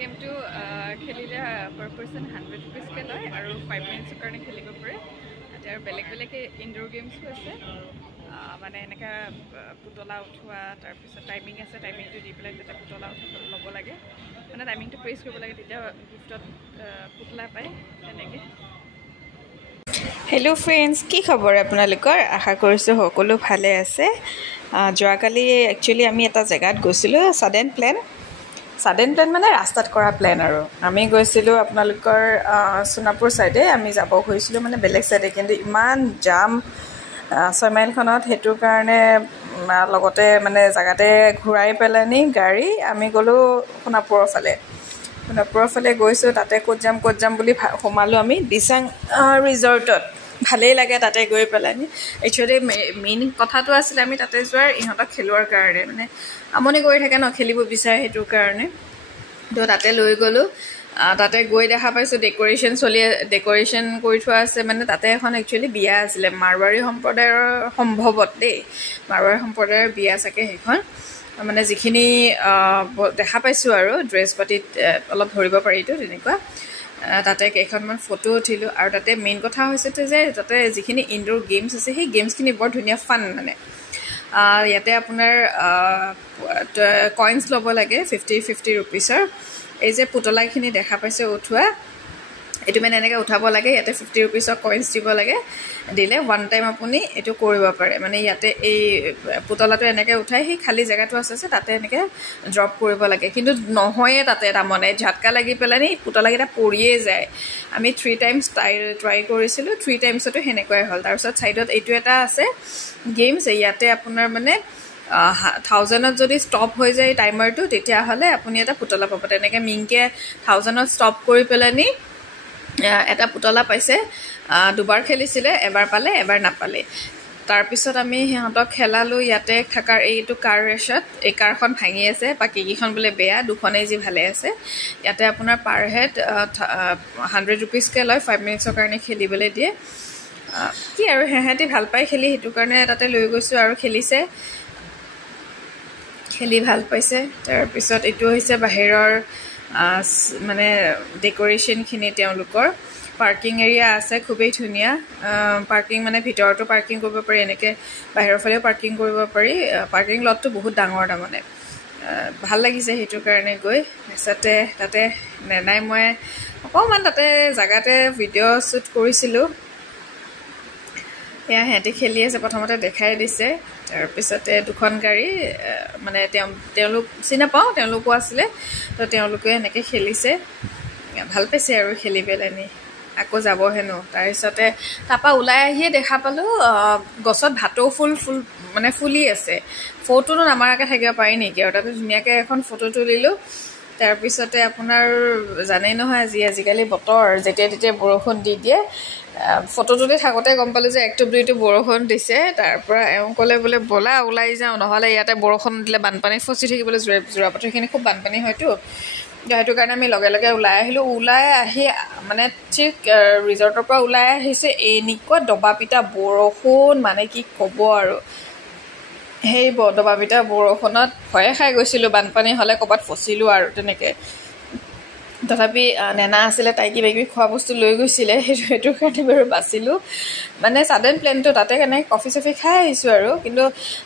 গেমটো খেলিলে পাৰ person 100 rupees লয় আৰু 5 minutes কাৰণে খেলিব পাৰে। আৰু বেলেগ বেলেগ ইনডোৰ গেমছো আছে, মানে এনেকা পুতলা উঠোৱা, তাৰপিছত টাইমিং আছে, টাইমিংটো দি পেলাই তেতিয়া পুতলা ল'ব লাগে, মানে টাইমিংটো প্ৰেছ কৰিব লাগে, তেতিয়া গিফ্টত পুতলা পায় তেনেকৈ। হেল্ল' ফ্ৰেণ্ডছ, কি খবৰ আপোনালোকৰ? আশা কৰিছোঁ সকলো ভালে আছে। যোৱাকালি একচুৱেলি আমি এটা জেগাত গৈছিলোঁ, ছাডেন প্লেন মানে ৰাস্তাত কৰা প্লেন আৰু। আমি গৈছিলোঁ আপোনালোকৰ সোণাপুৰ ছাইডে, আমি যাব খুজিছিলোঁ মানে বেলেগ ছাইডে, কিন্তু ইমান জাম 6 মাইলখনত, সেইটো কাৰণে লগতে মানে জেগাতে ঘূৰাই পেলানি গাড়ী আমি গ'লোঁ সোণাপুৰৰ ফালে গৈছোঁ। তাতে ক'ত যাম বুলি সোমালোঁ আমি দিচাং ৰিজৰ্টত। ভালেই লাগে তাতে গৈ পেলাইনি। একচুৱেলি মেইন কথাটো আছিলে আমি তাতে যোৱাৰ ইহঁতক খেলোৱাৰ কাৰণে, মানে আমনি কৰি থাকে ন, খেলিব বিচাৰে, সেইটোৰ কাৰণে তো তাতে লৈ গ'লোঁ। তাতে গৈ দেখা পাইছোঁ ডেক'ৰেশ্যন কৰি থোৱা আছে, মানে তাতে এখন একচুৱেলি বিয়া আছিলে, মাৰৱাৰী সম্প্ৰদায়ৰ সম্ভৱত দেই, মাৰৱাৰী সম্প্ৰদায়ৰ বিয়া চাগে সেইখন, মানে যিখিনি দেখা পাইছোঁ আৰু ড্ৰেছ পাতিত অলপ ধৰিব পাৰিতো তেনেকুৱা। তাতে কেইখনমান ফটো উঠিলোঁ। আৰু তাতে মেইন কথা হৈছে যে তাতে যিখিনি ইনডোৰ গেমছ আছে, সেই গেমছখিনি বৰ ধুনীয়া ফান। মানে ইয়াতে আপোনাৰ কইনছ ল'ব লাগে 50 rupees-ৰ। এই যে পুতলাখিনি দেখা পাইছে উঠোৱা, এইটো মানে এনেকৈ উঠাব লাগে, ইয়াতে 50 rupees-ৰ কইনছ দিব লাগে, দিলে 1 time আপুনি এইটো কৰিব পাৰে। মানে ইয়াতে এই পুতলাটো এনেকৈ উঠাই সেই খালী জেগাটো আছে তাতে এনেকৈ ড্ৰপ কৰিব লাগে, কিন্তু নহয়ে তাতে, তাৰমানে ঝাটকা লাগি পেলাই পুতলাকেইটা পৰিয়ে যায়। আমি 3 times ট্ৰাই কৰিছিলোঁ, 3 times-তো সেনেকুৱাই হ'ল। তাৰপিছত ছাইডত এইটো এটা আছে গেমছ, ইয়াতে আপোনাৰ মানে 1000-ত যদি ষ্টপ হৈ যায় টাইমাৰটো, তেতিয়াহ'লে আপুনি এটা পুতলা পাব। তেনেকৈ মিংকে 1000-ত ষ্টপ কৰি পেলানি এটা পুতলা পাইছে। 2বাৰ খেলিছিলে, এবাৰ পালে, এবাৰ নাপালে। তাৰপিছত আমি সিহঁতক খেলালোঁ ইয়াতে থকাৰ এইটো কাৰ ৰেচত। এই কাৰখন ভাঙি আছে, বাকীকেইখন বোলে বেয়া, 2খনেই যি ভালে আছে। ইয়াতে আপোনাৰ পাৰ হেড 100 rupees-কৈ লয়, 5 minutes-ৰ কাৰণে খেলিবলৈ দিয়ে। কি আৰু সিহঁতি ভাল পায় খেলি, সেইটো কাৰণে তাতে লৈ গৈছোঁ আৰু খেলি ভাল পাইছে। তাৰপিছত এইটো হৈছে বাহিৰৰ মানে ডেক'ৰেশ্যনখিনি তেওঁলোকৰ। পাৰ্কিং এৰিয়া আছে, খুবেই ধুনীয়া পাৰ্কিং, মানে ভিতৰতো পাৰ্কিং কৰিব পাৰি, এনেকৈ বাহিৰৰ ফালেও পাৰ্কিং কৰিব পাৰি। পাৰ্কিং লটটো বহুত ডাঙৰ, তাৰমানে ভাল লাগিছে সেইটো কাৰণে গৈ। তাৰপিছতে তাতে নেনাই মই অকণমান তাতে জেগাতে ভিডিঅ' শ্বুট কৰিছিলোঁ। সেয়া সিহঁতি খেলি আছে, প্ৰথমতে দেখাই দিছে। তাৰপিছতে 2খন গাড়ী, মানে তেওঁলোক চিনি নাপাওঁ, তেওঁলোকো আছিলে, তো তেওঁলোকে এনেকৈ খেলিছে, ভাল পাইছে আৰু খেলি পেলাইনি। আকৌ যাব হেনো। তাৰপিছতে তাৰপৰা ওলাই আহিয়ে দেখা পালোঁ গছত ভাটৌ ফুল মানে ফুলি আছে। ফটোটো নামাৰাকৈ থাকিব পাৰি নেকি, আৰু তাতে ধুনীয়াকৈ এখন ফটো তুলিলোঁ। তাৰপিছতে আপোনাৰ জানেই নহয় আজিকালি বতৰ, যেতিয়া তেতিয়া বৰষুণ দি দিয়ে। ফটো তুলি থাকোঁতে গম পালোঁ যে 1 to 2 বৰষুণ দিছে। তাৰপৰা এওঁ ক'লে বোলে ব'লা ওলাই যাওঁ, নহ'লে ইয়াতে বৰষুণ দিলে বানপানীত ফচি থাকিবলৈ, যোৰাপাটৰখিনি খুব বানপানী হয়তো। সেইটো কাৰণে আমি লগে লগে ওলাই আহিলোঁ। ওলাই আহি মানে ঠিক ৰিজৰ্টৰ পৰা ওলাই আহিছে, এনেকুৱা দবা পিটা বৰষুণ, মানে কি ক'ব আৰু। সেই দবা পিটা বৰষুণত ভয়ে খাই গৈছিলোঁ, বানপানী হ'লে ক'ৰবাত ফচিলোঁ আৰু তেনেকৈ। তথাপি নেনা আছিলে, তাই কিবাকিবি খোৱা বস্তু লৈ গৈছিলে, সেইটো কাৰণে বাৰু বাচিলোঁ। মানে ছাডেন প্লেনটো, তাতে কেনেকৈ কফি চফি খাই আহিছোঁ আৰু, কিন্তু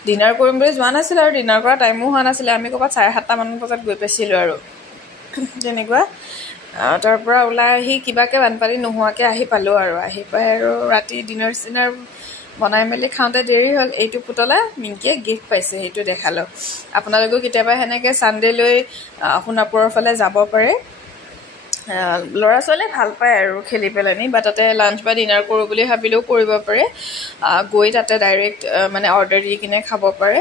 ডিনাৰ কৰিম বুলি যোৱা নাছিলোঁ, আৰু ডিনাৰ কৰা টাইমো হোৱা নাছিলে। আমি ক'ৰবাত 7:30মান বজাত গৈ পাইছিলোঁ আৰু তেনেকুৱা। তাৰ পৰা ওলাই আহি কিবাকৈ বানপানী নোহোৱাকৈ আহি পালোঁ আৰু। আহি পাই আৰু ৰাতি ডিনাৰ চিনাৰ বনাই মেলি খাওঁতে দেৰি হ'ল। এইটো পুতলা মিংকিয়ে গিফ্ট পাইছে, সেইটো দেখালোঁ। আপোনালোকেও কেতিয়াবা সেনেকৈ ছানডে লৈ সোণাপুৰৰ ফালে যাব পাৰে। ল'ৰা ছোৱালীয়ে ভাল পায় আৰু খেলি পেলানি, বা তাতে লাঞ্চ বা ডিনাৰ কৰোঁ বুলি ভাবিলেও কৰিব পাৰে। গৈ তাতে ডাইৰেক্ট মানে অৰ্ডাৰ দি কিনে খাব পাৰে।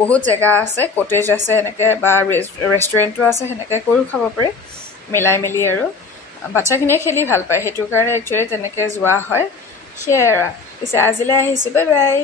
বহুত জেগা আছে, কটেজ আছে এনেকৈ, বা ৰেষ্টুৰেণ্টো আছে, সেনেকৈ কৰিও খাব পাৰে মিলাই মেলি। আৰু বাচ্ছাখিনিয়ে খেলি ভাল পায়, সেইটো কাৰণে একচুৱেলি তেনেকৈ যোৱা হয়। সেয়াই আৰু। পিছে আজিলৈ আহিছোঁ, বাই বাই।